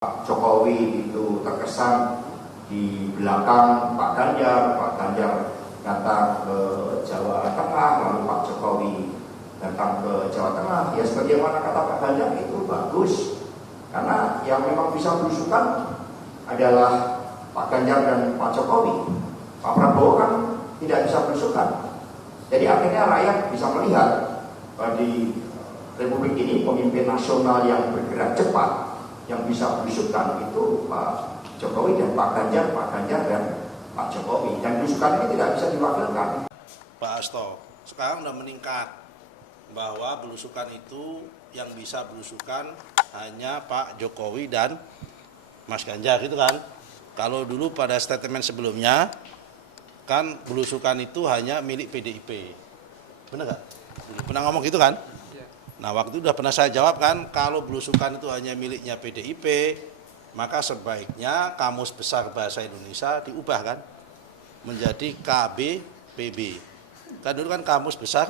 Pak Jokowi itu terkesan di belakang Pak Ganjar datang ke Jawa Tengah, lalu Pak Jokowi datang ke Jawa Tengah. Ya sebagaimana kata Pak Ganjar itu bagus, karena yang memang bisa berusukan adalah Pak Ganjar dan Pak Jokowi. Pak Prabowo kan tidak bisa berusukan. Jadi akhirnya rakyat bisa melihat bahwa di Republik ini pemimpin nasional yang bergerak cepat, yang bisa berusukan itu Pak Jokowi dan Pak Ganjar dan Pak Jokowi. Dan berusukan ini tidak bisa diwakilkan. Pak Hasto, sekarang sudah meningkat bahwa belusukan itu yang bisa belusukan hanya Pak Jokowi dan Mas Ganjar gitu kan. Kalau dulu pada statement sebelumnya kan belusukan itu hanya milik PDIP. Benar nggak? Pernah ngomong gitu kan? Nah waktu itu sudah pernah saya jawab kan, kalau belusukan itu hanya miliknya PDIP, maka sebaiknya Kamus Besar Bahasa Indonesia diubah kan, menjadi KBPB. Kan dulu kan Kamus Besar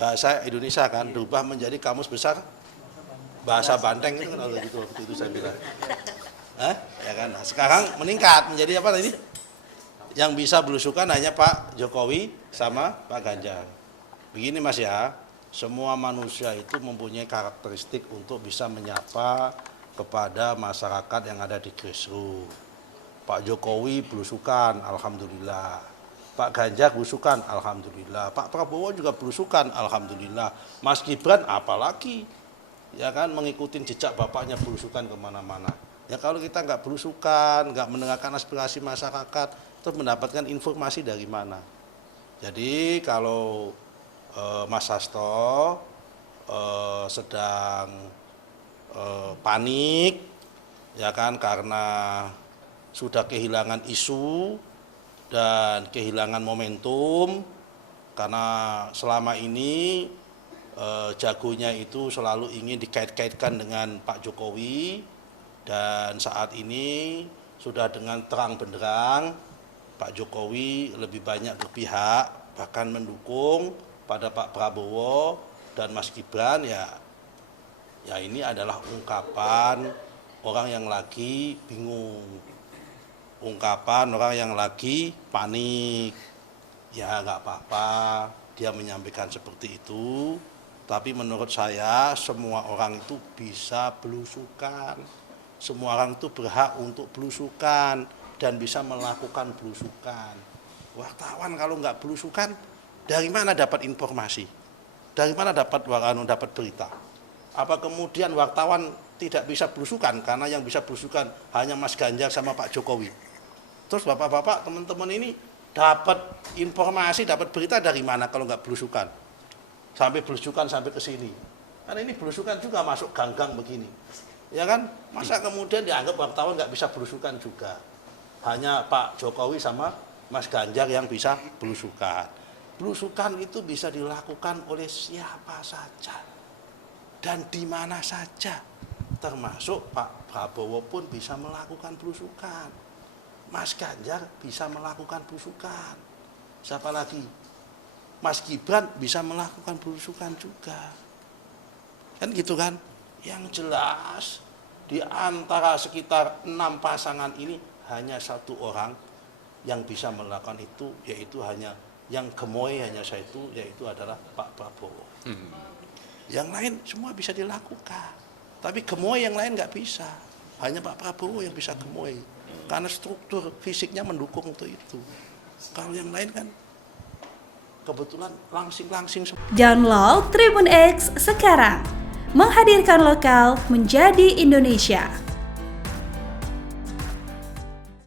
Bahasa Indonesia kan, diubah menjadi Kamus Besar Bahasa Banteng itu kan, waktu itu saya bilang. Ya kan, nah, sekarang meningkat menjadi apa tadi? Yang bisa belusukan hanya Pak Jokowi sama Pak Ganjar. Begini Mas ya. Semua manusia itu mempunyai karakteristik untuk bisa menyapa kepada masyarakat yang ada di grassroots. Pak Jokowi belusukan, alhamdulillah. Pak Ganjar belusukan, alhamdulillah. Pak Prabowo juga belusukan, alhamdulillah. Mas Gibran apalagi, ya kan, mengikuti jejak bapaknya belusukan kemana-mana. Ya kalau kita nggak belusukan, nggak mendengarkan aspirasi masyarakat, terus mendapatkan informasi dari mana? Jadi kalau Mas Hasto sedang panik ya kan, karena sudah kehilangan isu dan kehilangan momentum, karena selama ini jagonya itu selalu ingin dikait-kaitkan dengan Pak Jokowi, dan saat ini sudah dengan terang benderang Pak Jokowi lebih banyak berpihak, bahkan mendukung pada Pak Prabowo dan Mas Gibran. Ya ini adalah ungkapan orang yang lagi bingung, ungkapan orang yang lagi panik. Ya nggak apa-apa dia menyampaikan seperti itu, tapi menurut saya semua orang itu bisa belusukan, semua orang itu berhak untuk belusukan dan bisa melakukan belusukan. Wartawan kalau nggak belusukan, dari mana dapat informasi? Dari mana dapat berita? Apa kemudian wartawan tidak bisa belusukan karena yang bisa belusukan hanya Mas Ganjar sama Pak Jokowi? Terus bapak-bapak, teman-teman ini dapat informasi, dapat berita dari mana kalau nggak belusukan? Sampai belusukan sampai ke sini. Karena ini belusukan juga masuk gang-gang begini. Ya kan? Masa kemudian dianggap wartawan nggak bisa belusukan juga? Hanya Pak Jokowi sama Mas Ganjar yang bisa belusukan. Belusukan itu bisa dilakukan oleh siapa saja dan di mana saja, termasuk Pak Prabowo pun bisa melakukan belusukan, Mas Ganjar bisa melakukan belusukan, siapa lagi? Mas Gibran bisa melakukan belusukan juga, kan gitu kan? Yang jelas di antara sekitar 6 pasangan ini hanya satu orang yang bisa melakukan itu, yaitu hanya yang gemoy hanya saya itu, yaitu adalah Pak Prabowo. Yang lain semua bisa dilakukan, tapi gemoy yang lain nggak bisa. Hanya Pak Prabowo yang bisa gemoy, karena struktur fisiknya mendukung untuk itu. Kalau yang lain kan kebetulan langsing-langsing. Download Tribun X sekarang, menghadirkan lokal menjadi Indonesia.